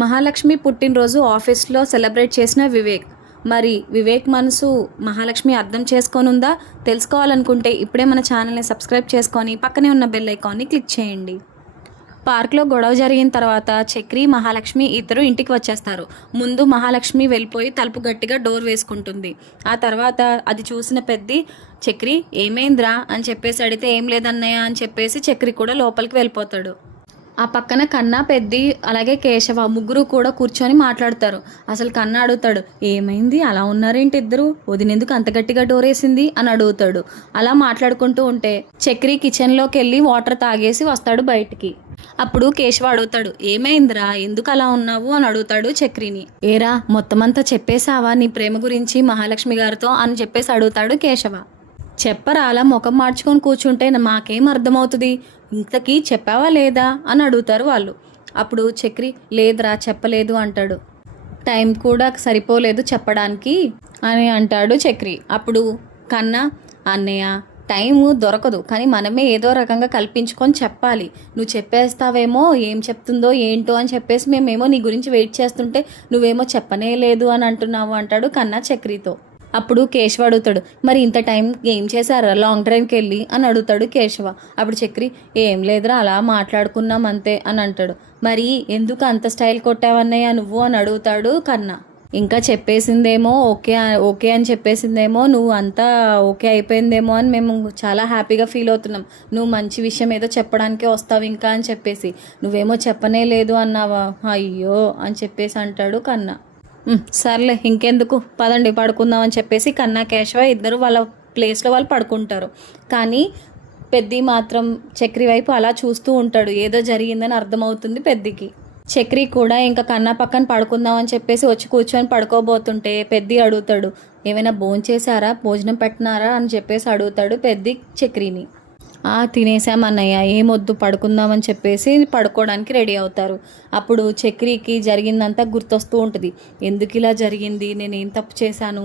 మహాలక్ష్మి పుట్టినరోజు ఆఫీస్లో సెలబ్రేట్ చేసిన వివేక్. మరి వివేక్ మనసు మహాలక్ష్మి అర్థం చేసుకోనుందా? తెలుసుకోవాలనుకుంటే ఇప్పుడే మన ఛానల్ని సబ్స్క్రైబ్ చేసుకొని పక్కనే ఉన్న బెల్ ఐకాన్ని క్లిక్ చేయండి. పార్క్లో గొడవ జరిగిన తర్వాత చక్రి, మహాలక్ష్మి ఇద్దరు ఇంటికి వచ్చేస్తారు. ముందు మహాలక్ష్మి వెళ్ళిపోయి తలుపు గట్టిగా డోర్ వేసుకుంటుంది. ఆ తర్వాత అది చూసిన పెద్ది, చక్రి ఏమైందిరా అని చెప్పేసి అడిగితే ఏం లేదన్నయ్య అని చెప్పేసి చక్రి కూడా లోపలికి వెళ్ళిపోతాడు. ఆ పక్కన కన్నా, పెద్ది అలాగే కేశవ ముగ్గురు కూడా కూర్చొని మాట్లాడతారు. అసలు కన్నా అడుగుతాడు, ఏమైంది అలా ఉన్నారేంటి ఇద్దరు, వదినెందుకు అంత గట్టిగా డోర్ వేసింది అని అడుగుతాడు. అలా మాట్లాడుకుంటూ ఉంటే చక్రి కిచెన్లోకి వెళ్ళి వాటర్ తాగేసి వస్తాడు బయటికి. అప్పుడు కేశవ అడుగుతాడు, ఏమైందిరా ఎందుకు అలా ఉన్నావు అని అడుగుతాడు చక్రిని. ఏరా మొత్తం అంతా చెప్పేశావా నీ ప్రేమ గురించి మహాలక్ష్మి గారితో అని చెప్పేసి అడుగుతాడు కేశవ. చెప్పరా, అలా ముఖం మార్చుకొని కూర్చుంటే మాకేం అర్థమవుతుంది, ఇంతకీ చెప్పావా లేదా అని అడుగుతారు వాళ్ళు. అప్పుడు చక్రి, లేదురా చెప్పలేదు అంటాడు. టైం కూడా సరిపోలేదు చెప్పడానికి అని అంటాడు చక్రి. అప్పుడు కన్నా, అన్నయ్య టైము దొరకదు, కానీ మనమే ఏదో రకంగా కల్పించుకొని చెప్పాలి. నువ్వు చెప్పేస్తావేమో, ఏం చెప్తుందో ఏంటో అని చెప్పేసి మేమేమో నీ గురించి వెయిట్ చేస్తుంటే నువ్వేమో చెప్పనే లేదు అని అంటున్నావు అంటాడు కన్నా చక్రితో. అప్పుడు కేశవ అడుగుతాడు, మరి ఇంత టైం ఏం చేశారా లాంగ్ డ్రైవ్కి వెళ్ళి అని అడుగుతాడు కేశవ. అప్పుడు చక్రి, ఏం లేదురా అలా మాట్లాడుకున్నాం అంతే అని అంటాడు. మరి ఎందుకు అంత స్టైల్ కొట్టావన్నయ్య నువ్వు అని అడుగుతాడు కన్నా. ఇంకా చెప్పేసిందేమో, ఓకే అని చెప్పేసిందేమో, నువ్వు అంతా ఓకే అయిపోయిందేమో అని మేము చాలా హ్యాపీగా ఫీల్ అవుతున్నాం. నువ్వు మంచి విషయం ఏదో చెప్పడానికే వస్తావు ఇంకా అని చెప్పేసి, నువ్వేమో చెప్పనే లేదు అన్నావా, అయ్యో అని చెప్పేసి అంటాడు కన్నా. సర్లే ఇంకెందుకు పదండి పడుకుందాం అని చెప్పేసి కన్నా, కేశవ ఇద్దరు వాళ్ళ ప్లేస్లో వాళ్ళు పడుకుంటారు. కానీ పెద్ది మాత్రం చక్రి వైపు అలా చూస్తూ ఉంటాడు. ఏదో జరిగిందని అర్థమవుతుంది పెద్దికి. చక్రి కూడా ఇంకా కన్నా పక్కన పడుకుందాం అని చెప్పేసి వచ్చి కూర్చొని పడుకోబోతుంటే పెద్ది అడుగుతాడు, ఏమైనా భోంచేశారా, భోజనం పెట్టినారా అని చెప్పేసి అడుగుతాడు పెద్ది చక్రిని. తినేసామన్నయ్య, ఏమొద్దు పడుకుందామని చెప్పేసి పడుకోవడానికి రెడీ అవుతారు. అప్పుడు చక్రికి జరిగిందంతా గుర్తొస్తూ ఉంటుంది. ఎందుకు ఇలా జరిగింది, నేనేం తప్పు చేశాను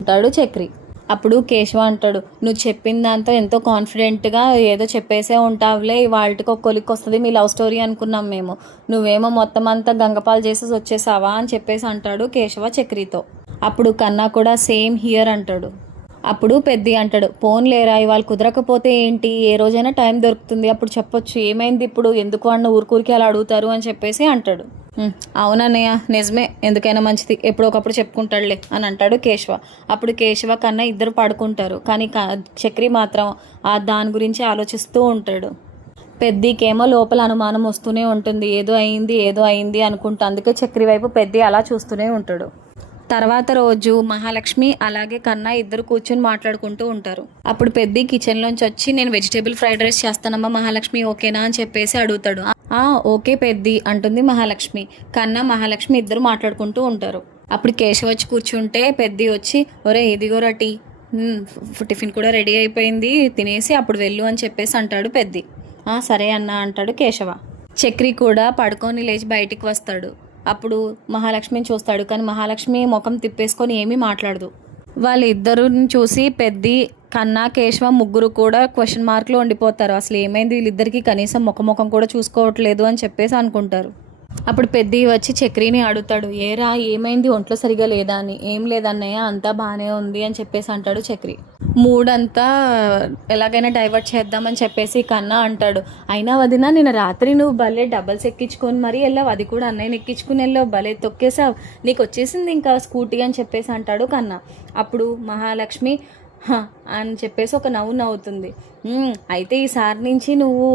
అంటాడు చక్రి. అప్పుడు కేశవ అంటాడు, నువ్వు చెప్పిన దాంతో ఎంతో కాన్ఫిడెంట్గా ఏదో చెప్పేసే ఉంటావులే, వాళ్ళకి ఒక కొలిక్కి వస్తుంది మీ లవ్ స్టోరీ అనుకున్నాం మేము, నువ్వేమో మొత్తం అంతా గంగపాలు చేసేసి వచ్చేసావా అని చెప్పేసి అంటాడు కేశవ చక్రితో. అప్పుడు కన్నా కూడా సేమ్ హియర్ అంటాడు. అప్పుడు పెద్ది అంటాడు, పోన్లేరా ఇవాళ కుదరకపోతే ఏంటి, ఏ రోజైనా టైం దొరుకుతుంది, అప్పుడు చెప్పొచ్చు, ఏమైంది ఇప్పుడు, ఎందుకు అన్న ఊరికూరికి అలా అడుగుతారు అని చెప్పేసి అంటాడు. అవునన్నయ్య నిజమే, ఎందుకైనా మంచిది, ఎప్పుడొకప్పుడు చెప్పుకుంటాడులే అని అంటాడు కేశవ. అప్పుడు కేశవ కన్నా ఇద్దరు పడుకుంటారు. కానీ చక్రి మాత్రం దాని గురించి ఆలోచిస్తూ ఉంటాడు. పెద్దికేమో లోపల అనుమానం వస్తూనే ఉంటుంది, ఏదో అయింది అనుకుంటా. అందుకే చక్రి వైపు పెద్ది అలా చూస్తూనే ఉంటాడు. తర్వాత రోజు మహాలక్ష్మి అలాగే కన్నా ఇద్దరు కూర్చొని మాట్లాడుకుంటూ ఉంటారు. అప్పుడు పెద్ది కిచెన్లోంచి వచ్చి, నేను వెజిటేబుల్ ఫ్రైడ్ రైస్ చేస్తానమ్మా మహాలక్ష్మి, ఓకేనా అని చెప్పేసి అడుగుతాడు. ఓకే పెద్ది అంటుంది మహాలక్ష్మి. కన్నా, మహాలక్ష్మి ఇద్దరు మాట్లాడుకుంటూ ఉంటారు. అప్పుడు కేశవ వచ్చి కూర్చుంటే పెద్ది వచ్చి, ఒరే ఇదిగోరా టీ, టిఫిన్ కూడా రెడీ అయిపోయింది, తినేసి అప్పుడు వెళ్ళు అని చెప్పేసి అంటాడు పెద్ది. సరే అన్న అంటాడు కేశవ. చక్రి కూడా పడుకొని లేచి బయటికి వస్తాడు. అప్పుడు మహాలక్ష్మిని చూస్తాడు, కానీ మహాలక్ష్మి ముఖం తిప్పేసుకొని ఏమీ మాట్లాడదు. వాళ్ళిద్దరిని చూసి పెద్ది, కన్నా, కేశవ ముగ్గురు కూడా క్వశ్చన్ మార్క్లో ఉండిపోతారు. అసలు ఏమైంది వీళ్ళిద్దరికీ, కనీసం ముఖం కూడా చూసుకోవట్లేదు అని చెప్పేసి అనుకుంటారు. అప్పుడు పెద్ది వచ్చి చక్రిని అడుగుతాడు, ఏరా ఏమైంది, ఒంట్లో సరిగా లేదా అని. ఏం లేదన్నయ్య అంతా బాగానే ఉంది అని చెప్పేసి అంటాడు చక్రి. మూడంతా ఎలాగైనా డైవర్ట్ చేద్దామని చెప్పేసి కన్నా అంటాడు, అయినా వదినా నిన్న రాత్రి నువ్వు భలే డబల్స్ ఎక్కించుకొని మరీ వెళ్ళావు, అది కూడా అన్నయ్యని ఎక్కించుకుని వెళ్ళావు, భలే తొక్కేసావు, నీకు వచ్చేసింది ఇంకా స్కూటీ అని చెప్పేసి అంటాడు కన్నా. అప్పుడు మహాలక్ష్మి అని చెప్పేసి ఒక నవ్వుతుంది. అయితే ఈసారి నుంచి నువ్వు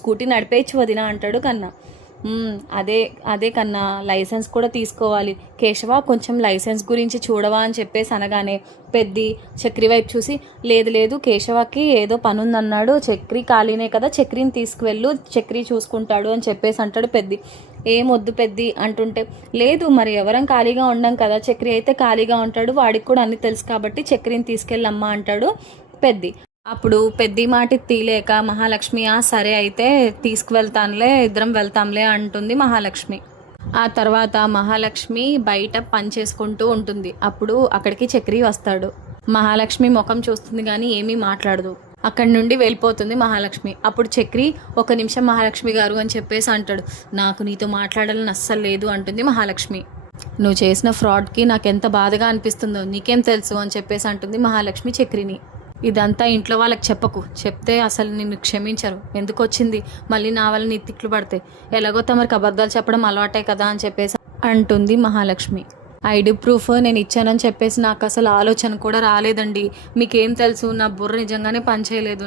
స్కూటీ నడిపేయచ్చు వదినా అంటాడు కన్నా. అదే కన్నా, లైసెన్స్ కూడా తీసుకోవాలి. కేశవ కొంచెం లైసెన్స్ గురించి చూడవా అని చెప్పేసి అనగానే పెద్ది చక్రి వైపు చూసి, లేదు కేశవకి ఏదో పని ఉందన్నాడు, చక్రి ఖాళీనే కదా, చక్రిని తీసుకువెళ్ళు, చక్రి చూసుకుంటాడు అని చెప్పేసి అంటాడు పెద్ది. ఏమొద్దు పెద్ది అంటుంటే, లేదు మరి ఎవరం ఖాళీగా ఉండం కదా, చక్రి అయితే ఖాళీగా ఉంటాడు, వాడికి కూడా అన్నీ తెలుసు కాబట్టి చక్రిని తీసుకెళ్ళమ్మా అంటాడు పెద్ది. అప్పుడు పెద్ది మాట తీలేక మహాలక్ష్మి, సరే అయితే తీసుకువెళ్తానులే, ఇద్దరం వెళ్తాంలే అంటుంది మహాలక్ష్మి. ఆ తర్వాత మహాలక్ష్మి బయట పని చేసుకుంటూ ఉంటుంది. అప్పుడు అక్కడికి చక్రి వస్తాడు. మహాలక్ష్మి ముఖం చూస్తుంది కానీ ఏమీ మాట్లాడదు. అక్కడి నుండి వెళ్ళిపోతుంది మహాలక్ష్మి. అప్పుడు చక్రి, ఒక నిమిషం మహాలక్ష్మి గారు అని చెప్పేసి అంటాడు. నాకు నీతో మాట్లాడాలని అస్సలు లేదు అంటుంది మహాలక్ష్మి. నువ్వు చేసిన ఫ్రాడ్కి నాకు ఎంత బాధగా అనిపిస్తుందో నీకేం తెలుసు అని చెప్పేసి అంటుంది మహాలక్ష్మి చక్రిని. ఇదంతా ఇంట్లో వాళ్ళకి చెప్పకు, చెప్తే అసలు నిన్ను క్షమించరు. ఎందుకు వచ్చింది మళ్ళీ నా వల్ల నీ తిట్లు పడతాయి, ఎలాగో తమరికి అబద్ధాలు చెప్పడం అలవాటే కదా అని చెప్పేసి అంటుంది మహాలక్ష్మి. ఐడి ప్రూఫ్ నేను ఇచ్చానని చెప్పేసి నాకు అసలు ఆలోచన కూడా రాలేదండి. మీకేం తెలుసు, నా బుర్ర నిజంగానే పనిచేయలేదు,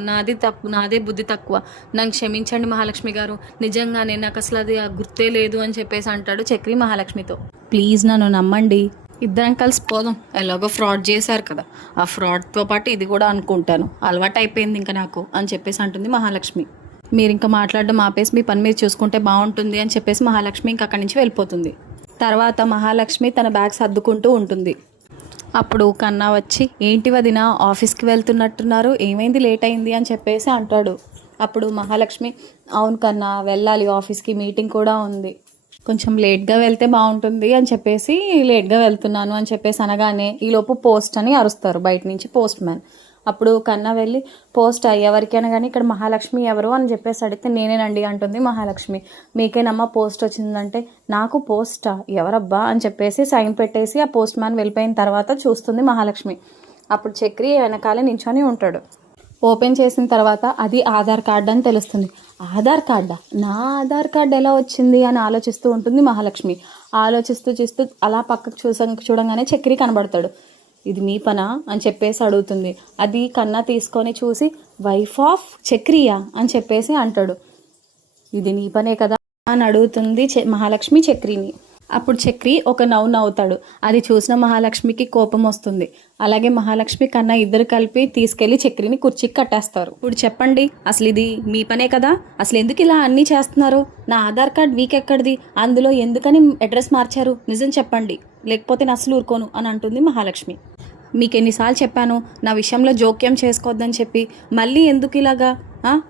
నాదే బుద్ధి తక్కువ, నన్ను క్షమించండి మహాలక్ష్మి గారు, నిజంగానే నాకు అసలు అది గుర్తే లేదు అని చెప్పేసి అంటాడు చక్రి మహాలక్ష్మితో. ప్లీజ్ నన్ను నమ్మండి, ఇద్దరం కలిసి పోదాం, ఎలాగో ఫ్రాడ్ చేశారు కదా, ఆ ఫ్రాడ్తో పాటు ఇది కూడా అనుకుంటాను, అలవాటు అయిపోయింది ఇంకా నాకు అని చెప్పేసి అంటుంది మహాలక్ష్మి. మీరు ఇంకా మాట్లాడడం ఆపేసి మీ పని మీరు చూసుకుంటే బాగుంటుంది అని చెప్పేసి మహాలక్ష్మి ఇంకా అక్కడి నుంచి వెళ్ళిపోతుంది. తర్వాత మహాలక్ష్మి తన బ్యాగ్ సర్దుకుంటూ ఉంటుంది. అప్పుడు కన్నా వచ్చి, ఏంటి వదిన ఆఫీస్కి వెళ్తున్నట్టున్నారు, ఏమైంది లేట్ అయింది అని చెప్పేసి అంటాడు. అప్పుడు మహాలక్ష్మి, అవును కన్నా వెళ్ళాలి, ఆఫీస్కి మీటింగ్ కూడా ఉంది, కొంచెం లేట్గా వెళ్తే బాగుంటుంది అని చెప్పేసి లేట్గా వెళ్తున్నాను అని చెప్పేసి అనగానే ఈలోపు పోస్ట్ అని అరుస్తారు బయట నుంచి పోస్ట్ మ్యాన్. అప్పుడు కన్నా వెళ్ళి, పోస్ట్ ఎవరికి అనగానే ఇక్కడ మహాలక్ష్మి ఎవరు అని చెప్పేసి అడిగితే నేనేనండి అంటుంది మహాలక్ష్మి. మీకేనమ్మా పోస్ట్ వచ్చిందంటే, నాకు పోస్టా, ఎవరబ్బా అని చెప్పేసి సైన్ పెట్టేసి ఆ పోస్ట్ మ్యాన్ వెళ్ళిపోయిన తర్వాత చూస్తుంది మహాలక్ష్మి. అప్పుడు చక్రి వెనకాలే నించొని ఉంటాడు. ఓపెన్ చేసిన తర్వాత అది ఆధార్ కార్డ్ అని తెలుస్తుంది. ఆధార్ కార్డా, నా ఆధార్ కార్డ్ ఎలా వచ్చింది అని ఆలోచిస్తూ ఉంటుంది మహాలక్ష్మి. ఆలోచిస్తూ అలా పక్కకు చూడంగానే చక్రి కనబడతాడు. ఇది మీ పనా అని చెప్పేసి అడుగుతుంది. అది కన్నా తీసుకొని చూసి, వైఫ్ ఆఫ్ చక్రియా అని చెప్పేసి అంటాడు. ఇది నీ పనే కదా అని అడుగుతుంది మహాలక్ష్మి చక్రిని. అప్పుడు చక్రి ఒక నవ్వుతాడు. అది చూసిన మహాలక్ష్మికి కోపం వస్తుంది. అలాగే మహాలక్ష్మి కన్నా ఇద్దరు కలిపి తీసుకెళ్లి చక్రిని కుర్చీకి కట్టేస్తారు. ఇప్పుడు చెప్పండి, అసలు ఇది మీ పనే కదా, అసలు ఎందుకు ఇలా అన్నీ చేస్తున్నారు, నా ఆధార్ కార్డ్ వీకెక్కడిది, అందులో ఎందుకని అడ్రస్ మార్చారు, నిజం చెప్పండి, లేకపోతే నేను అసలు ఊరుకోను అని అంటుంది మహాలక్ష్మి. మీకు ఎన్నిసార్లు చెప్పాను నా విషయంలో జోక్యం చేసుకోవద్దని చెప్పి, మళ్ళీ ఎందుకు ఇలాగా,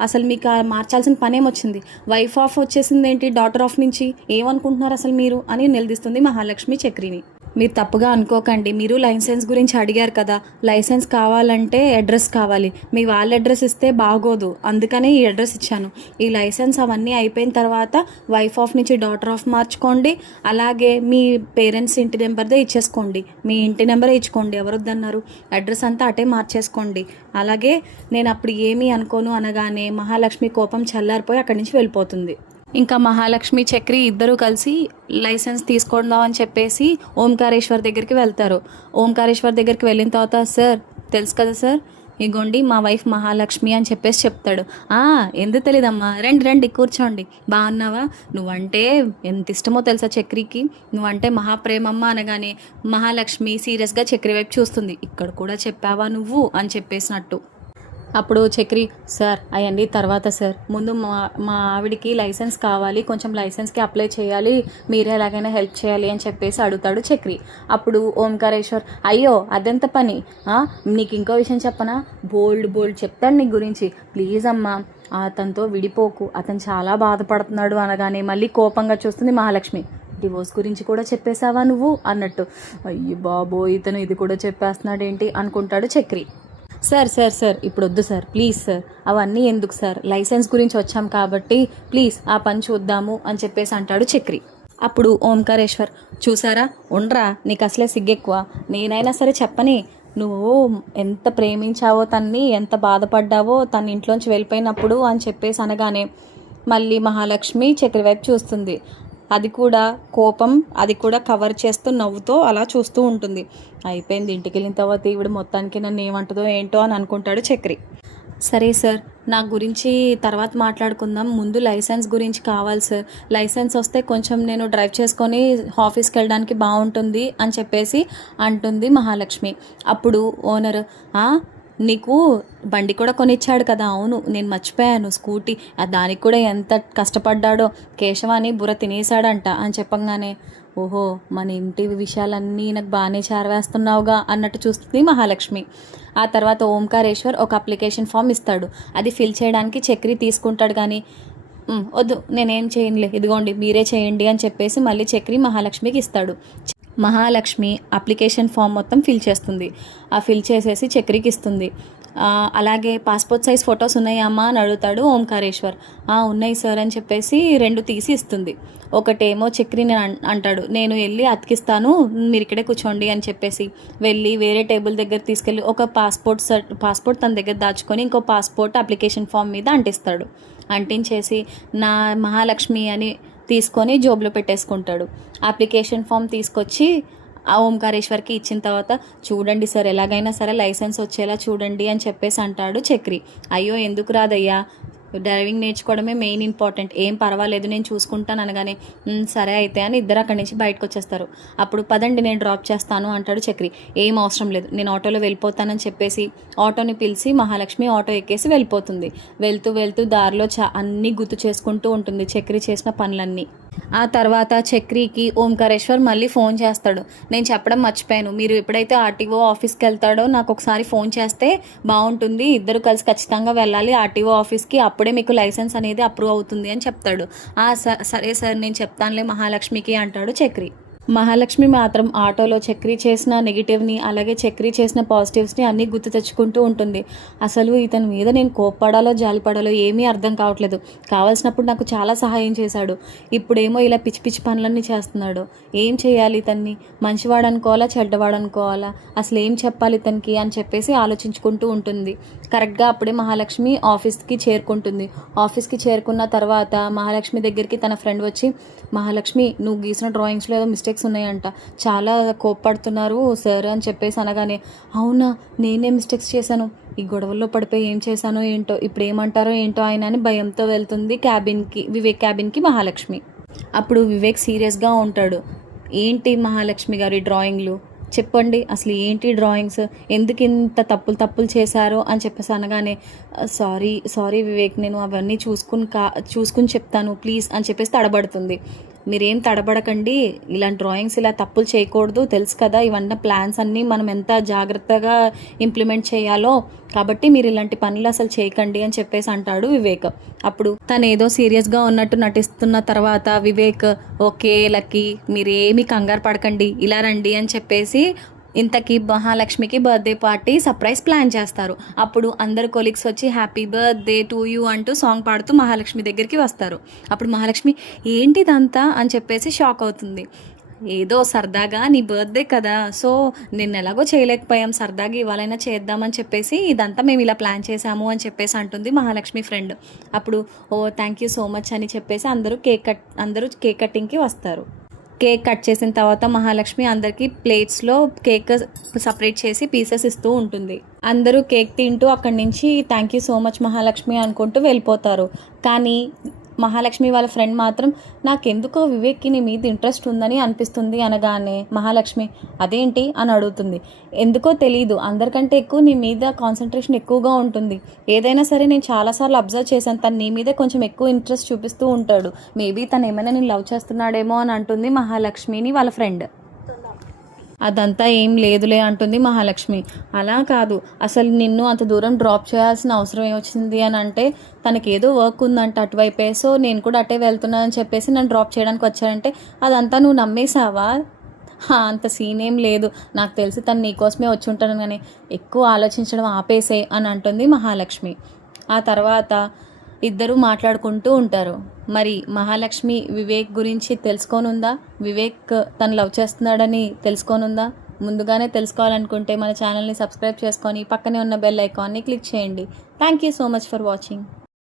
అసలు మీకు మార్చాల్సిన పనేమొచ్చింది, వైఫ్ ఆఫ్ వచ్చేసింది ఏంటి డాటర్ ఆఫ్ నుంచి, ఏమనుకుంటున్నారు అసలు మీరు అని నిలదీస్తుంది మహాలక్ష్మి చక్రిని. మీరు తప్పుగా అనుకోకండి, మీరు లైసెన్స్ గురించి అడిగారు కదా, లైసెన్స్ కావాలంటే అడ్రస్ కావాలి, మీ వాళ్ళ అడ్రస్ ఇస్తే బాగోదు, అందుకనే ఈ అడ్రస్ ఇచ్చాను. ఈ లైసెన్స్ అవన్నీ అయిపోయిన తర్వాత వైఫ్ ఆఫ్ నుంచి డాటర్ ఆఫ్ మార్చుకోండి, అలాగే మీ పేరెంట్స్ ఇంటి నెంబర్దే ఇచ్చేసుకోండి, మీ ఇంటి నెంబరే ఇచ్చుకోండి, ఎవరొద్దన్నారు, అడ్రస్ అంతా అటే మార్చేసుకోండి. అలాగే నేను అప్పుడు ఏమీ అనుకోను అనగానే మహాలక్ష్మి కోపం చల్లారిపోయి అక్కడి నుంచి వెళ్ళిపోతుంది. ఇంకా మహాలక్ష్మి చక్రి ఇద్దరూ కలిసి లైసెన్స్ తీసుకుందాం అని చెప్పేసి ఓంకారేశ్వర్ దగ్గరికి వెళ్తారు. ఓంకారేశ్వర్ దగ్గరికి వెళ్ళిన తర్వాత, సార్ తెలుసు కదా సార్, ఇగోండి మా వైఫ్ మహాలక్ష్మి అని చెప్పేసి చెప్తాడు. ఎందుకు తెలీదమ్మా, రండి కూర్చోండి, బాగున్నావా, నువ్వంటే ఎంత ఇష్టమో తెలుసా చక్రికి, నువ్వంటే మహాప్రేమమ్మ అనగానే మహాలక్ష్మి సీరియస్గా చక్రి వైపు చూస్తుంది. ఇక్కడ కూడా చెప్పావా నువ్వు అని చెప్పేసినట్టు. అప్పుడు చక్రి, సార్ అవన్నీ తర్వాత సార్, ముందు మా ఆవిడికి లైసెన్స్ కావాలి, కొంచెం లైసెన్స్కి అప్లై చేయాలి, మీరే ఎలాగైనా హెల్ప్ చేయాలి అని చెప్పేసి అడుగుతాడు చక్రి. అప్పుడు ఓంకారేశ్వర్, అయ్యో అదెంత పని, నీకు ఇంకో విషయం చెప్పనా, బోల్డ్ చెప్తాను నీ గురించి, ప్లీజ్ అమ్మా అతనితో విడిపోకు, అతను చాలా బాధపడుతున్నాడు అనగానే మళ్ళీ కోపంగా చూస్తుంది మహాలక్ష్మి. డివోర్స్ గురించి కూడా చెప్పేశావా నువ్వు అన్నట్టు. అయ్యో బాబోయ్, ఇతను ఇది కూడా చెప్పేస్తున్నాడు ఏంటి అనుకుంటాడు చక్రి. సార్ ఇప్పుడు వద్దు సార్, ప్లీజ్ సార్, అవన్నీ ఎందుకు సార్, లైసెన్స్ గురించి వచ్చాం కాబట్టి ప్లీజ్ ఆ పని చూద్దాము అని చెప్పేసి అంటాడు చక్రి. అప్పుడు ఓంకారేశ్వర్, చూసారా ఉండరా, నీకు అసలే సిగ్గెక్కువ, నేనైనా సరే చెప్పని, నువ్వు ఎంత ప్రేమించావో తన్ని, ఎంత బాధపడ్డావో తన ఇంట్లోంచి వెళ్ళిపోయినప్పుడు అని చెప్పేసి అనగానే మళ్ళీ మహాలక్ష్మి చక్రి వైపు చూస్తుంది. అది కూడా కోపం, అది కూడా కవర్ చేస్తూ నవ్వుతో అలా చూస్తూ ఉంటుంది. అయిపోయింది, ఇంటికి వెళ్ళిన తర్వాత ఈవిడ మొత్తానికి నన్ను ఏమంటుందో ఏంటో అని అనుకుంటాడు చక్రి. సరే సార్, నా గురించి తర్వాత మాట్లాడుకుందాం, ముందు లైసెన్స్ గురించి కావాలి సార్, లైసెన్స్ వస్తే కొంచెం నేను డ్రైవ్ చేసుకొని ఆఫీస్కి వెళ్ళడానికి బాగుంటుంది అని చెప్పేసి అంటుంది మహాలక్ష్మి. అప్పుడు ఓనర్, నీకు బండి కూడా కొనిచ్చాడు కదా, అవును నేను మర్చిపోయాను, స్కూటీ, దానికి కూడా ఎంత కష్టపడ్డాడో, కేశవాని బుర్ర తినేశాడంట అని చెప్పంగానే, ఓహో మన ఇంటి విషయాలన్నీ నాకు బాగానే చేరవేస్తున్నావుగా అన్నట్టు చూస్తుంది మహాలక్ష్మి. ఆ తర్వాత ఓంకారేశ్వర్ ఒక అప్లికేషన్ ఫామ్ ఇస్తాడు. అది ఫిల్ చేయడానికి చక్రి తీసుకుంటాడు. కానీ వద్దు నేనేం చేయనులే, ఇదిగోండి మీరే చేయండి అని చెప్పేసి మళ్ళీ చక్రి మహాలక్ష్మికి ఇస్తాడు. మహాలక్ష్మి అప్లికేషన్ ఫామ్ మొత్తం ఫిల్ చేస్తుంది. ఆ ఫిల్ చేసేసి చక్రికి ఇస్తుంది. అలాగే పాస్పోర్ట్ సైజ్ ఫొటోస్ ఉన్నాయా అమ్మా అని అడుగుతాడు ఓంకారేశ్వర్. ఉన్నాయి సార్ అని చెప్పేసి 2 తీసి ఇస్తుంది. ఒకటేమో చక్రిని అంటాడు, నేను వెళ్ళి అతికిస్తాను, మీరు ఇక్కడే కూర్చోండి అని చెప్పేసి వెళ్ళి వేరే టేబుల్ దగ్గర తీసుకెళ్ళి ఒక పాస్పోర్ట్ తన దగ్గర దాచుకొని ఇంకో పాస్పోర్ట్ అప్లికేషన్ ఫామ్ మీద అంటిస్తాడు. అంటించేసి నా మహాలక్ష్మి అని తీసుకొని జోబులో పెట్టేసుకుంటాడు. అప్లికేషన్ ఫామ్ తీసుకొచ్చి ఆ ఓంకారేశ్వర్కి ఇచ్చిన తర్వాత, చూడండి సార్ ఎలాగైనా సరే లైసెన్స్ వచ్చేలా చూడండి అని చెప్పేసి అంటాడు చక్రి. అయ్యో ఎందుకు రాదయ్యా, డ్రైవింగ్ నేర్చుకోవడమే మెయిన్ ఇంపార్టెంట్, ఏం పర్వాలేదు నేను చూసుకుంటాను అనగానే సరే అయితే అని ఇద్దరు అక్కడి నుంచి బయటకు వచ్చేస్తారు. అప్పుడు పదండి నేను డ్రాప్ చేస్తాను అంటాడు చక్రి. ఏం అవసరం లేదు, నేను ఆటోలో వెళ్ళిపోతానని చెప్పేసి ఆటోని పిలిచి మహాలక్ష్మి ఆటో ఎక్కేసి వెళ్ళిపోతుంది. వెళ్తూ వెళ్తూ దారిలో అన్నీ గుర్తు చేసుకుంటూ ఉంటుంది చక్రి చేసిన పనులన్నీ. ఆ తర్వాత చక్రికి ఓంకారేశ్వర్ మళ్ళీ ఫోన్ చేస్తాడు. నేను చెప్పడం మర్చిపోయాను, మీరు ఎప్పుడైతే ఆర్టీఓ ఆఫీస్కి వెళ్తాడో నాకు ఒకసారి ఫోన్ చేస్తే బాగుంటుంది, ఇద్దరు కలిసి ఖచ్చితంగా వెళ్ళాలి ఆర్టీఓ ఆఫీస్కి, అప్పుడే మీకు లైసెన్స్ అనేది అప్రూవ్ అవుతుంది అని చెప్తాడు. సరే సార్ నేను చెప్తానులే మహాలక్ష్మికి అంటాడు చక్రి. మహాలక్ష్మి మాత్రం ఆటోలో చక్రి చేసిన నెగిటివ్ని అలాగే చక్రి చేసిన పాజిటివ్స్ని అన్నీ గుర్తు తెచ్చుకుంటూ ఉంటుంది. అసలు ఇతని మీద నేను కోప్పడాలో జాలిపడాలో ఏమీ అర్థం కావట్లేదు, కావాల్సినప్పుడు నాకు చాలా సహాయం చేశాడు, ఇప్పుడేమో ఇలా పిచ్చి పిచ్చి పనులన్నీ చేస్తున్నాడు, ఏం చేయాలి ఇతన్ని, మంచివాడు అనుకోవాలా చెడ్డవాడు అనుకోవాలా, అసలు ఏం చెప్పాలి ఇతనికి అని చెప్పేసి ఆలోచించుకుంటూ ఉంటుంది. కరెక్ట్గా అప్పుడే మహాలక్ష్మి ఆఫీస్కి చేరుకుంటుంది. ఆఫీస్కి చేరుకున్న తర్వాత మహాలక్ష్మి దగ్గరికి తన ఫ్రెండ్ వచ్చి, మహాలక్ష్మి నువ్వు గీసిన డ్రాయింగ్స్లో ఏదో మిస్టేక్స్ ఉన్నాయంట, చాలా కోప్పడుతున్నారు సార్ అని చెప్పేసి అనగానే, అవునా నేనే మిస్టేక్స్ చేశాను, ఈ గొడవల్లో పడిపోయి ఏం చేశానో ఏంటో, ఇప్పుడు ఏమంటారో ఏంటో ఆయన అని భయంతో వెళ్తుంది వివేక్ క్యాబిన్కి మహాలక్ష్మి. అప్పుడు వివేక్ సీరియస్గా ఉంటాడు. ఏంటి మహాలక్ష్మి గారి డ్రాయింగ్లు చెప్పండి, అసలు ఏంటి డ్రాయింగ్స్, ఎందుకు ఇంత తప్పులు చేశారో అని చెప్పేసి అనగానే, సారీ వివేక్, నేను అవన్నీ చూసుకుని చెప్తాను ప్లీజ్ అని చెప్పేసి తడబడుతుంది. మీరేం తడబడకండి, ఇలాంటి డ్రాయింగ్స్ ఇలా తప్పులు చేయకూడదు, తెలుసు కదా ఇవన్నీ ప్లాన్స్ అన్నీ మనం ఎంత జాగ్రత్తగా ఇంప్లిమెంట్ చేయాలో, కాబట్టి మీరు ఇలాంటి పనులు అసలు చేయకండి అని చెప్పేసి అంటాడు వివేక్. అప్పుడు తను ఏదో సీరియస్గా ఉన్నట్టు నటిస్తున్న తర్వాత వివేక్, ఓకే లక్కీ మీరేమీ కంగారు పడకండి, ఇలా రండి అని చెప్పేసి ఇంతకీ మహాలక్ష్మికి బర్త్డే పార్టీ సర్ప్రైజ్ ప్లాన్ చేస్తారు. అప్పుడు అందరు కొలీగ్స్ వచ్చి హ్యాపీ బర్త్డే టు యూ అంటూ సాంగ్ పాడుతూ మహాలక్ష్మి దగ్గరికి వస్తారు. అప్పుడు మహాలక్ష్మి ఏంటిదంతా అని చెప్పేసి షాక్ అవుతుంది. ఏదో సరదాగా నీ బర్త్డే కదా, సో నిన్న ఎలాగో చేయలేకపోయాం, సరదాగా ఇవాళైనా చేద్దామని చెప్పేసి ఇదంతా మేము ఇలా ప్లాన్ చేసాము అని చెప్పేసి అంటుంది మహాలక్ష్మి ఫ్రెండ్. అప్పుడు థ్యాంక్ యూ సో మచ్ అని చెప్పేసి అందరూ కేక్ కటింగ్కి వస్తారు. కేక్ కట్ చేసిన తర్వాత మహాలక్ష్మి అందరికీ ప్లేట్స్లో కేక్ సపరేట్ చేసి పీసెస్ ఇస్తూ ఉంటుంది. అందరూ కేక్ తింటూ అక్కడి నుంచి thank you so much Mahalakshmi అనుకుంటూ వెళ్ళిపోతారు. కానీ మహాలక్ష్మి వాళ్ళ ఫ్రెండ్ మాత్రం నాకెందుకో వివేక్కి నీ మీద ఇంట్రెస్ట్ ఉందని అనిపిస్తుంది అనగానే మహాలక్ష్మి అదేంటి అని అడుగుతుంది. ఎందుకో తెలీదు, అందరికంటే ఎక్కువ నీ మీద కాన్సన్ట్రేషన్ ఎక్కువగా ఉంటుంది, ఏదైనా సరే నేను చాలాసార్లు అబ్జర్వ్ చేశాను, తను నీ మీద కొంచెం ఎక్కువ ఇంట్రెస్ట్ చూపిస్తూ ఉంటాడు, మేబీ తను ఏమైనా నేను లవ్ చేస్తున్నాడేమో అని అంటుంది మహాలక్ష్మిని వాళ్ళ ఫ్రెండ్. అదంతా ఏం లేదులే అంటుంది మహాలక్ష్మి. అలా కాదు, అసలు నిన్ను అంత దూరం డ్రాప్ చేయాల్సిన అవసరం ఏమొచ్చింది అని అంటే, తనకేదో వర్క్ ఉందంట అటువైపే, సో నేను కూడా అటే వెళ్తున్నాను అని చెప్పేసి నన్ను డ్రాప్ చేయడానికి వచ్చాడంటే అదంతా నువ్వు నమ్మేశావా, అంత సీన్ ఏం లేదు, నాకు తెలిసి తను నీకోసమే వచ్చి ఉంటాను కానీ ఎక్కువ ఆలోచించడం ఆపేసే అని అంటుంది మహాలక్ష్మి. ఆ తర్వాత ఇద్దరు మాట్లాడుకుంటూ ఉంటారు. మరి మహాలక్ష్మి వివేక్ గురించి తెలుసుకోనుందా, వివేక్ తను లవ్ చేస్తున్నాడని తెలుసుకోనుందా? ముందుగానే తెలుసుకోవాలనుకుంటే మన ఛానల్ని సబ్స్క్రైబ్ చేసుకొని పక్కనే ఉన్న బెల్ ఐకాన్ని క్లిక్ చేయండి. Thank you so much for watching.